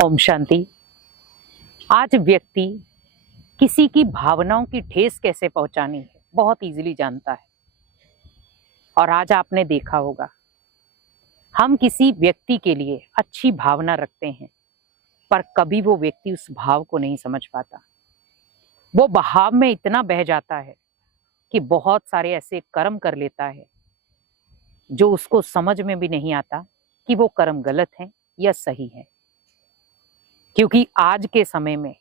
ओम शांति। आज व्यक्ति किसी की भावनाओं की ठेस कैसे पहुंचानी है बहुत इजीली जानता है। और आज आपने देखा होगा, हम किसी व्यक्ति के लिए अच्छी भावना रखते हैं, पर कभी वो व्यक्ति उस भाव को नहीं समझ पाता। वो भाव में इतना बह जाता है कि बहुत सारे ऐसे कर्म कर लेता है जो उसको समझ में भी नहीं आता कि वो कर्म गलत है या सही है। क्योंकि आज के समय में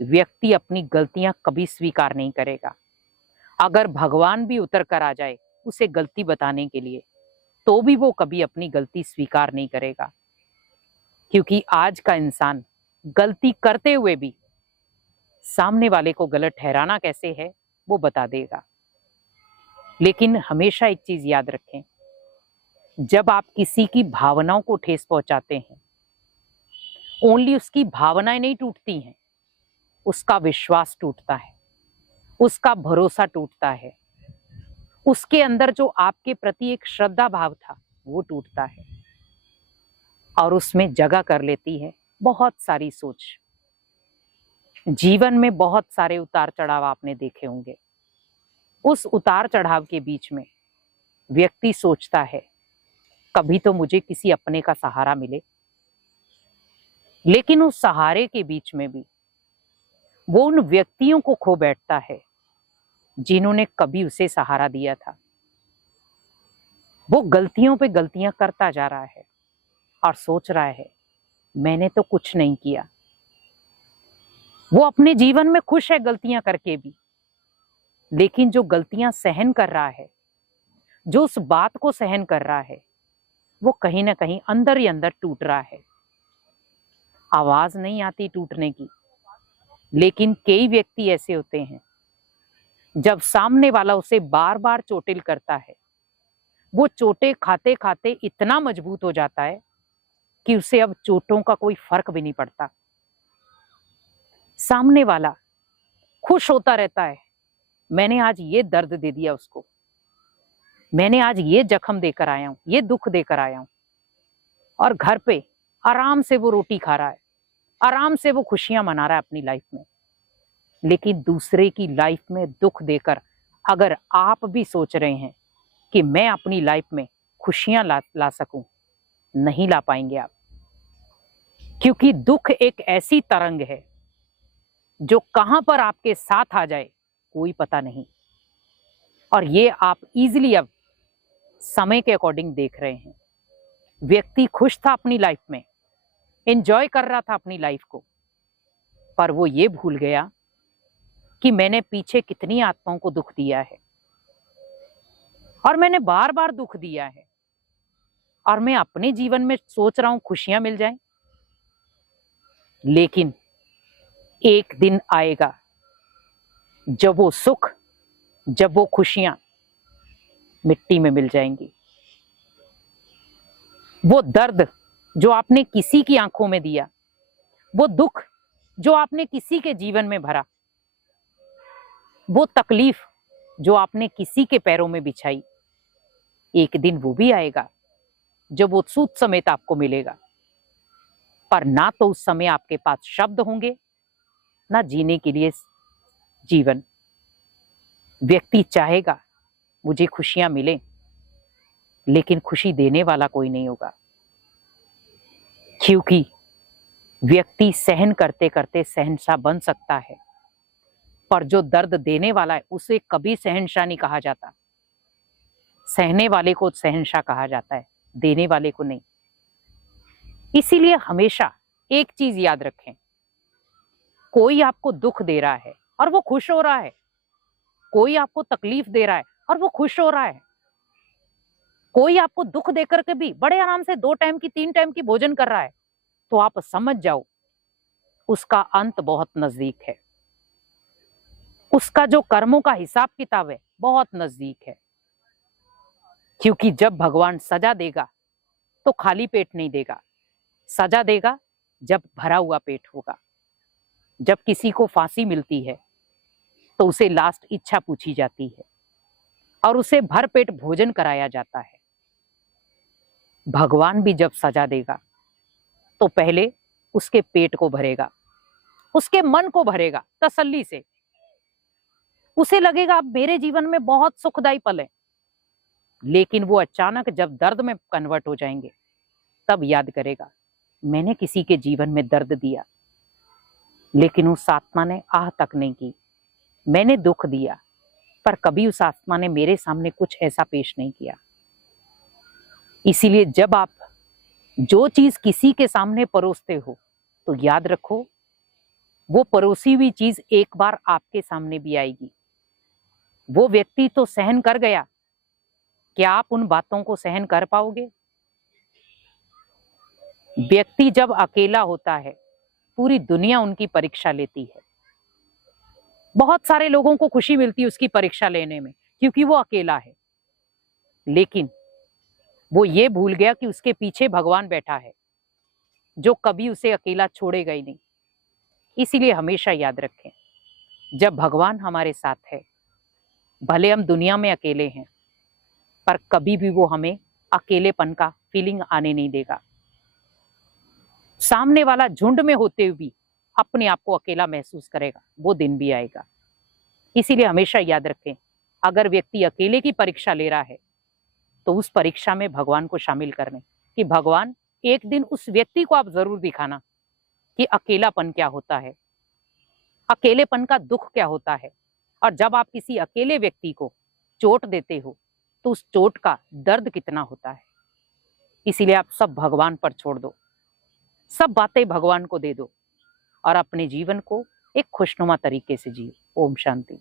व्यक्ति अपनी गलतियां कभी स्वीकार नहीं करेगा। अगर भगवान भी उतर कर आ जाए उसे गलती बताने के लिए, तो भी वो कभी अपनी गलती स्वीकार नहीं करेगा। क्योंकि आज का इंसान गलती करते हुए भी सामने वाले को गलत ठहराना कैसे है वो बता देगा। लेकिन हमेशा एक चीज याद रखें, जब आप किसी की भावनाओं को ठेस पहुंचाते हैं, ओनली उसकी भावनाएं नहीं टूटती हैं, उसका विश्वास टूटता है, उसका भरोसा टूटता है, उसके अंदर जो आपके प्रति एक श्रद्धा भाव था वो टूटता है, और उसमें जगह कर लेती है बहुत सारी सोच। जीवन में बहुत सारे उतार चढ़ाव आपने देखे होंगे। उस उतार चढ़ाव के बीच में व्यक्ति सोचता है कभी तो मुझे किसी अपने का सहारा मिले। लेकिन उस सहारे के बीच में भी वो उन व्यक्तियों को खो बैठता है जिन्होंने कभी उसे सहारा दिया था। वो गलतियों पे गलतियां करता जा रहा है और सोच रहा है मैंने तो कुछ नहीं किया। वो अपने जीवन में खुश है गलतियां करके भी, लेकिन जो गलतियां सहन कर रहा है, जो उस बात को सहन कर रहा है, वो कहीं ना कहीं अंदर ही अंदर टूट रहा है। आवाज नहीं आती टूटने की, लेकिन कई व्यक्ति ऐसे होते हैं जब सामने वाला उसे बार बार चोटिल करता है, वो चोटें खाते खाते इतना मजबूत हो जाता है कि उसे अब चोटों का कोई फर्क भी नहीं पड़ता। सामने वाला खुश होता रहता है, मैंने आज ये दर्द दे दिया उसको, मैंने आज ये जख्म देकर आया हूं, ये दुख देकर आया हूं। और घर पे आराम से वो रोटी खा रहा है, आराम से वो खुशियां मना रहा है अपनी लाइफ में। लेकिन दूसरे की लाइफ में दुख देकर अगर आप भी सोच रहे हैं कि मैं अपनी लाइफ में खुशियां ला सकूं, नहीं ला पाएंगे आप। क्योंकि दुख एक ऐसी तरंग है जो कहां पर आपके साथ आ जाए कोई पता नहीं। और ये आप इजीली अब समय के अकॉर्डिंग देख रहे हैं। व्यक्ति खुश था अपनी लाइफ में, एंजॉय कर रहा था अपनी लाइफ को, पर वो ये भूल गया कि मैंने पीछे कितनी आत्माओं को दुख दिया है, और मैंने बार बार दुख दिया है, और मैं अपने जीवन में सोच रहा हूं खुशियां मिल जाएं। लेकिन एक दिन आएगा जब वो सुख, जब वो खुशियां मिट्टी में मिल जाएंगी। वो दर्द जो आपने किसी की आंखों में दिया, वो दुख जो आपने किसी के जीवन में भरा, वो तकलीफ जो आपने किसी के पैरों में बिछाई, एक दिन वो भी आएगा जब वो सूद समेत आपको मिलेगा। पर ना तो उस समय आपके पास शब्द होंगे, ना जीने के लिए जीवन। व्यक्ति चाहेगा मुझे खुशियां मिले, लेकिन खुशी देने वाला कोई नहीं होगा। क्योंकि व्यक्ति सहन करते करते शहंशाह बन सकता है, पर जो दर्द देने वाला है उसे कभी शहंशाह नहीं कहा जाता। सहने वाले को शहंशाह कहा जाता है, देने वाले को नहीं। इसीलिए हमेशा एक चीज याद रखें, कोई आपको दुख दे रहा है और वो खुश हो रहा है, कोई आपको तकलीफ दे रहा है और वो खुश हो रहा है, कोई आपको दुख देकर के भी बड़े आराम से 2 टाइम की 3 टाइम की भोजन कर रहा है, तो आप समझ जाओ उसका अंत बहुत नजदीक है। उसका जो कर्मों का हिसाब किताब है बहुत नजदीक है। क्योंकि जब भगवान सजा देगा तो खाली पेट नहीं देगा, सजा देगा जब भरा हुआ पेट होगा। जब किसी को फांसी मिलती है तो उसे लास्ट इच्छा पूछी जाती है और उसे भर पेट भोजन कराया जाता है। भगवान भी जब सजा देगा तो पहले उसके पेट को भरेगा, उसके मन को भरेगा तसल्ली से। उसे लगेगा अब मेरे जीवन में बहुत सुखदायी पल है। लेकिन वो अचानक जब दर्द में कन्वर्ट हो जाएंगे, तब याद करेगा मैंने किसी के जीवन में दर्द दिया, लेकिन उस आत्मा ने आह तक नहीं की। मैंने दुख दिया, पर कभी उस आत्मा ने मेरे सामने कुछ ऐसा पेश नहीं किया। इसीलिए जब आप जो चीज किसी के सामने परोसते हो, तो याद रखो वो परोसी हुई चीज एक बार आपके सामने भी आएगी। वो व्यक्ति तो सहन कर गया, क्या आप उन बातों को सहन कर पाओगे? व्यक्ति जब अकेला होता है, पूरी दुनिया उनकी परीक्षा लेती है। बहुत सारे लोगों को खुशी मिलती है उसकी परीक्षा लेने में, क्योंकि वो अकेला है। लेकिन वो ये भूल गया कि उसके पीछे भगवान बैठा है, जो कभी उसे अकेला छोड़ेगा ही नहीं। इसीलिए हमेशा याद रखें, जब भगवान हमारे साथ है, भले हम दुनिया में अकेले हैं, पर कभी भी वो हमें अकेलेपन का फीलिंग आने नहीं देगा। सामने वाला झुंड में होते हुए भी अपने आप को अकेला महसूस करेगा, वो दिन भी आएगा। इसीलिए हमेशा याद रखें, अगर व्यक्ति अकेले की परीक्षा ले रहा है, तो उस परीक्षा में भगवान को शामिल करने कि भगवान एक दिन उस व्यक्ति को आप जरूर दिखाना कि अकेलापन क्या होता है, अकेलेपन का दुख क्या होता है। और जब आप किसी अकेले व्यक्ति को चोट देते हो, तो उस चोट का दर्द कितना होता है। इसीलिए आप सब भगवान पर छोड़ दो, सब बातें भगवान को दे दो और अपने जीवन को एक खुशनुमा तरीके से जियो। ओम शांति।